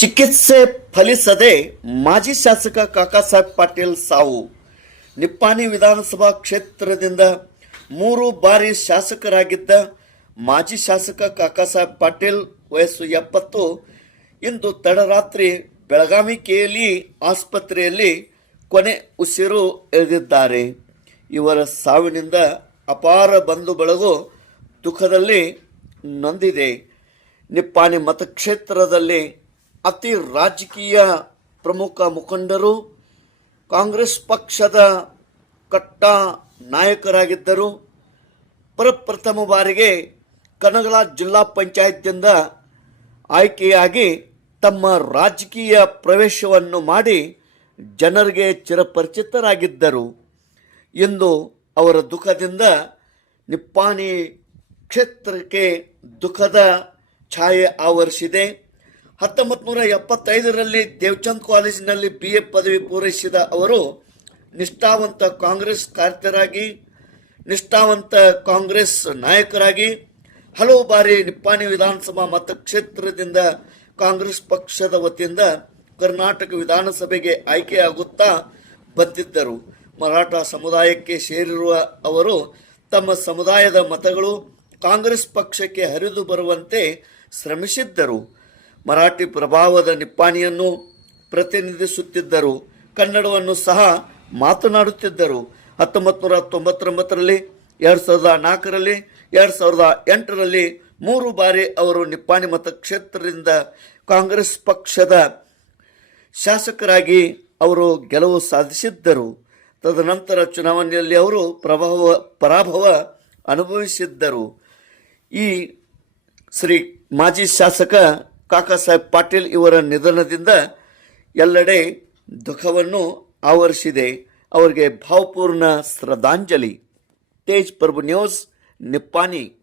ಚಿಕಿತ್ಸೆ ಫಲಿಸದೆ ಮಾಜಿ ಶಾಸಕ ಕಾಕಾಸಾಹೇಬ್ ಪಾಟೀಲ್ ಸಾವು. ನಿಪ್ಪಾಣಿ ವಿಧಾನಸಭಾ ಕ್ಷೇತ್ರದಿಂದ ಮೂರು ಬಾರಿ ಶಾಸಕರಾಗಿದ್ದ ಮಾಜಿ ಶಾಸಕ ಕಾಕಾಸಾಹೇಬ್ ಪಾಟೀಲ್ ವಯಸ್ಸು ಎಪ್ಪತ್ತು. ಇಂದು ತಡರಾತ್ರಿ ಬೆಳಗಾವಿ ಕೆಎಲಿ ಆಸ್ಪತ್ರೆಯಲ್ಲಿ ಕೊನೆ ಉಸಿರು ಎಳೆದಿದ್ದಾರೆ. ಇವರ ಸಾವಿನಿಂದ ಅಪಾರ ಬಂಧು ಬಳಗು ದುಃಖದಲ್ಲಿ ನೊಂದಿದೆ. ನಿಪ್ಪಾಣಿ ಮತಕ್ಷೇತ್ರದಲ್ಲಿ ಅತಿ ರಾಜಕೀಯ ಪ್ರಮುಖ ಮುಖಂಡರು, ಕಾಂಗ್ರೆಸ್ ಪಕ್ಷದ ಕಟ್ಟ ನಾಯಕರಾಗಿದ್ದರು. ಪ್ರಪ್ರಥಮ ಬಾರಿಗೆ ಕನಗಲ ಜಿಲ್ಲಾ ಪಂಚಾಯತ್ನಿಂದ ಆಯ್ಕೆಯಾಗಿ ತಮ್ಮ ರಾಜಕೀಯ ಪ್ರವೇಶವನ್ನು ಮಾಡಿ ಜನರಿಗೆ ಚಿರಪರಿಚಿತರಾಗಿದ್ದರು ಎಂದು ಅವರ ದುಃಖದಿಂದ ನಿಪ್ಪಾಣಿ ಕ್ಷೇತ್ರಕ್ಕೆ ದುಃಖದ ಛಾಯೆ ಆವರಿಸಿದೆ. ಹತ್ತೊಂಬತ್ತು ನೂರ ಎಪ್ಪತ್ತೈದರಲ್ಲಿ ದೇವಚಂದ್ ಕಾಲೇಜಿನಲ್ಲಿ ಬಿ ಎ ಪದವಿ ಪೂರೈಸಿದ ಅವರು, ನಿಷ್ಠಾವಂತ ಕಾಂಗ್ರೆಸ್ ಕಾರ್ಯಕರ್ತರಾಗಿ, ನಿಷ್ಠಾವಂತ ಕಾಂಗ್ರೆಸ್ ನಾಯಕರಾಗಿ, ಹಲವು ಬಾರಿ ನಿಪ್ಪಾಣಿ ವಿಧಾನಸಭಾ ಮತಕ್ಷೇತ್ರದಿಂದ ಕಾಂಗ್ರೆಸ್ ಪಕ್ಷದ ವತಿಯಿಂದ ಕರ್ನಾಟಕ ವಿಧಾನಸಭೆಗೆ ಆಯ್ಕೆಯಾಗುತ್ತಾ ಬಂದಿದ್ದರು. ಮರಾಠ ಸಮುದಾಯಕ್ಕೆ ಸೇರಿರುವ ಅವರು ತಮ್ಮ ಸಮುದಾಯದ ಮತಗಳು ಕಾಂಗ್ರೆಸ್ ಪಕ್ಷಕ್ಕೆ ಹರಿದು ಬರುವಂತೆ ಶ್ರಮಿಸಿದ್ದರು. ಮರಾಠಿ ಪ್ರಭಾವದ ನಿಪ್ಪಾಣಿಯನ್ನು ಪ್ರತಿನಿಧಿಸುತ್ತಿದ್ದರು. ಕನ್ನಡವನ್ನು ಸಹ ಮಾತನಾಡುತ್ತಿದ್ದರು. ಹತ್ತೊಂಬತ್ತು ನೂರ ತೊಂಬತ್ತೊಂಬತ್ತರಲ್ಲಿ ಎರಡು ಸಾವಿರದ ನಾಲ್ಕರಲ್ಲಿ, ಎರಡು ಸಾವಿರದ ಎಂಟರಲ್ಲಿ ಮೂರು ಬಾರಿ ಅವರು ನಿಪ್ಪಾಣಿ ಮತಕ್ಷೇತ್ರದಿಂದ ಕಾಂಗ್ರೆಸ್ ಪಕ್ಷದ ಶಾಸಕರಾಗಿ ಅವರು ಗೆಲುವು ಸಾಧಿಸಿದ್ದರು. ತದನಂತರ ಚುನಾವಣೆಯಲ್ಲಿ ಅವರು ಪ್ರಭಾವ, ಪರಾಭವ ಅನುಭವಿಸಿದ್ದರು. ಈ ಶ್ರೀ ಮಾಜಿ ಶಾಸಕ ಕಾಕಾ ಸಾಹೇಬ್ ಪಾಟೀಲ್ ಇವರ ನಿಧನದಿಂದ ಎಲ್ಲೆಡೆ ದುಃಖವನ್ನು ಆವರಿಸಿದೆ. ಅವರಿಗೆ ಭಾವಪೂರ್ಣ ಶ್ರದ್ಧಾಂಜಲಿ. ತೇಜ್ ಪ್ರಭು ನ್ಯೂಸ್ ನಿಪ್ಪಾಣಿ